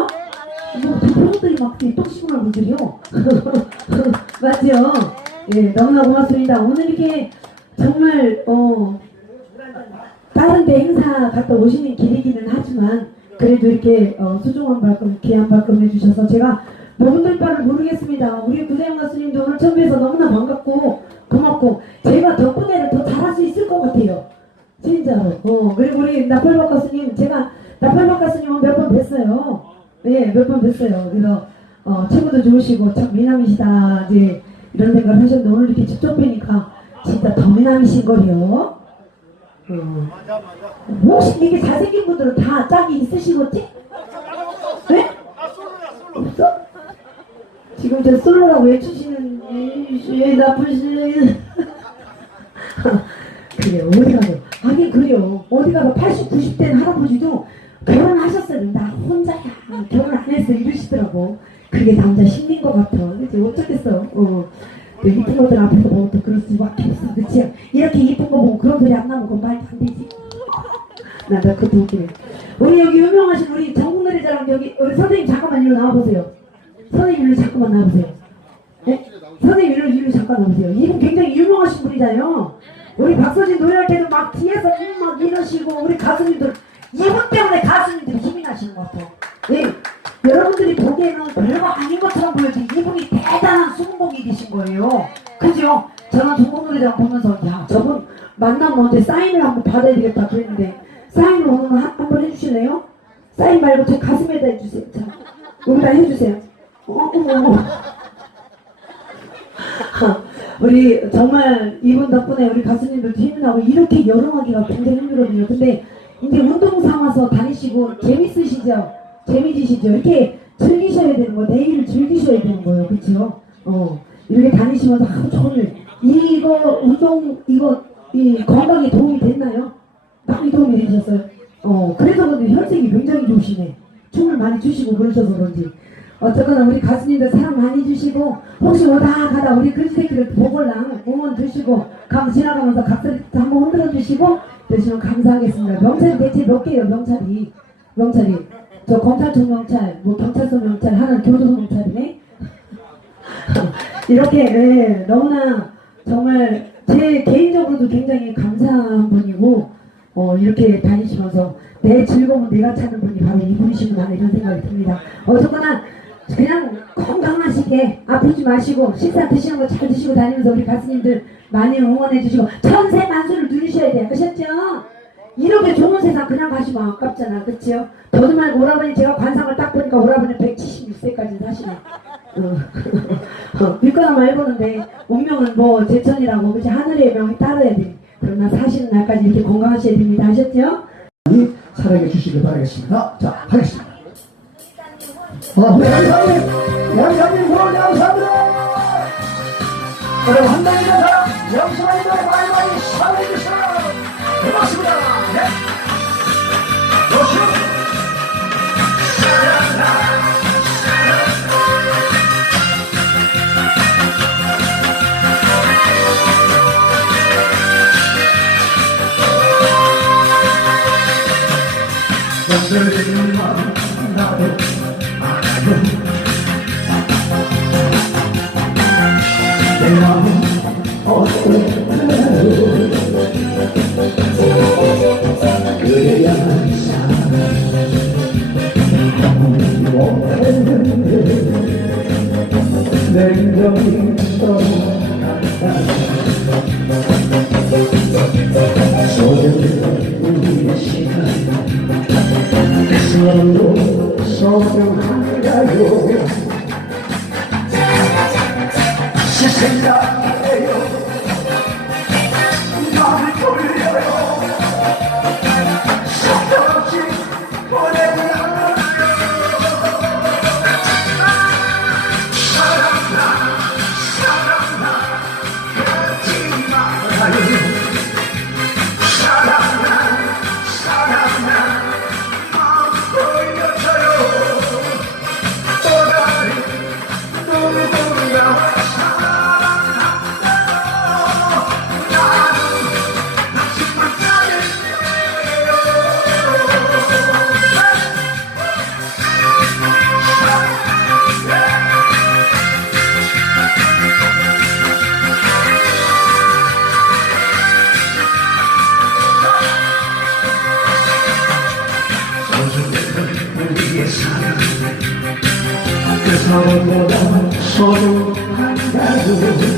뭐 프로들이 막 똑시구나 분들이요. 맞죠? 예, 너무나 고맙습니다. 오늘 이렇게 정말 어 다른 데 행사 갔다 오시는 길이기는 하지만 그래도 이렇게 어, 소중한 발걸음, 귀한 발걸음 해주셔서 제가 뭐분들 바를 모르겠습니다. 우리 구대영 가수님도 오늘 처음 뵈서 너무나 반갑고 고맙고 제가 덕분에는 더 잘할 수 있을 것 같아요. 진짜로. 어, 그리고 우리 나팔박 가수님, 제가 나팔박 가수님은 몇 번 뵀어요. 네, 몇 번 뵀어요. 그래서, 어, 체구도 좋으시고, 참 미남이시다, 이제, 이런 생각을 하셨는데, 오늘 이렇게 직접 뵈니까, 진짜 더 미남이신 거요. 어. 혹시 이게 잘생긴 분들은 다 짝이 있으시겠지? 네? 없어? 지금 저 솔로라고 외치시는, 이, 나쁘신. 그래요 어디 가서 하긴 그래요 어디 가서 80, 90대 할아버지도 결혼하셨어요 나 혼자야 결혼 안 했어 이러시더라고. 그게 남자 심리인 것 같아. 그치? 어쩌겠어? 어. 그 이쁜 것들 앞에서 보면 또 그럴 수밖에 없어. 그치? 이렇게 이쁜 거 보고 그런 소리 안 나면 그건 말도 안 되지. 나나 그것도 웃기네. 우리 여기 유명하신 우리 전국 노래자랑 여기 우리 선생님 잠깐만 이리로 나와보세요. 선생님 이리로 잠깐만 나와보세요. 네? 선생님 이리로 이리로 잠깐 나오세요. 이분 굉장히 유명하신 분이잖아요. 우리 박서진 노래할 때도 막 뒤에서 막 이러시고 우리 가수님들 이분 때문에 가수님들이 힘이 나시는 것 같아요. 예. 여러분들이 보기에는 별거 아닌 것처럼 보여지 이분이 대단한 수공공이되신 거예요. 그죠? 저는 전국 노래장 보면서 야 저분 만나면 언제 사인을 한번 받아야 되겠다 그랬는데 사인을 오늘 한, 한번 해주실래요? 사인 말고 제 가슴에다 해주세요. 자, 여기다 해주세요. 어, 어, 어. 우리 정말 이분 덕분에 우리 가수님들도 힘이 나고 이렇게 여름하기가 굉장히 힘들거든요. 근데 이제 운동 삼아서 다니시고 재밌으시죠? 재미지시죠? 이렇게 즐기셔야 되는 거, 내일을 즐기셔야 되는 거예요. 그쵸? 어, 이렇게 다니시면서 하루 종일 이거 운동, 이거, 이 건강에 도움이 됐나요? 많이 도움이 되셨어요? 어, 그래서 근데 혈색이 굉장히 좋으시네. 춤을 많이 추시고 그러셔서 그런지. 어쨌거나 우리 가수님들 사랑 많이 주시고 혹시 오다 가다 우리 글새끼를 보걸랑 응원 주시고 감 지나가면서 각설이 한번 흔들어 주시고 되시면 감사하겠습니다. 명찰이 대체 몇 개예요 명찰이 명찰이 저 검찰청 명찰 뭐 경찰서 명찰 하는 교도소 명찰이네 이렇게 네, 너무나 정말 제 개인적으로도 굉장히 감사한 분이고 어, 이렇게 다니시면서 내 즐거움은 내가 찾는 분이 바로 이분이시구나 이런 생각이 듭니다. 어쨌거나 그냥 건강하시게 아프지 마시고 식사 드시는 거 잘 드시고 다니면서 우리 가수님들 많이 응원해 주시고 천세 만수 를 누리셔야 돼요. 아셨죠? 이렇게 좋은 세상 그냥 가시면 아깝잖아. 그치요? 저도 말고 오라버니 제가 관상을 딱 보니까 오라버니 176세까지 사시네. 어. 어, 믿거나 말고는데 운명은 뭐 제천이라고 그치 하늘의 명이 따라야 돼. 그러나 사시는 날까지 이렇게 건강하셔야 됩니다. 아셨죠? 사랑해 주시길 바라겠습니다. 자, 하겠습니다. 어, 양사님, 양사님, 고맙 양사입니다. 여러분, 한 달이 된 사람, 양사님들 많이 많이 사랑해 주시라. 고맙 원했는데 냉정히 떠나갔다 소중한 우리 시간 사랑도 소중한가요 제 생각 그 사랑보다 소중한가요 다시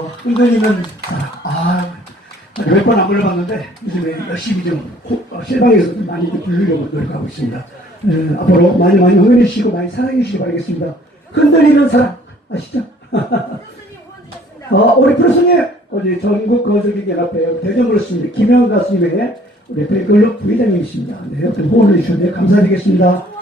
어, 흔들리는 아, 몇 번 안 불러봤는데 요즘에 열심히 좀 호- 어, 실방에서 좀 많이 좀 부르려고 노력하고 있습니다. 에, 앞으로 많이 많이 응원해 주시고 많이 사랑해 주시기 바라겠습니다. 흔들리는 사랑 아시죠? 어, 우리 프로스님 어제 전국 거주기 연합회 대전 그렇습니다. 김영 가수님의 우리 백글럽 부회장님이십니다. 네, 어떤 후원을 주셨는데 감사드리겠습니다.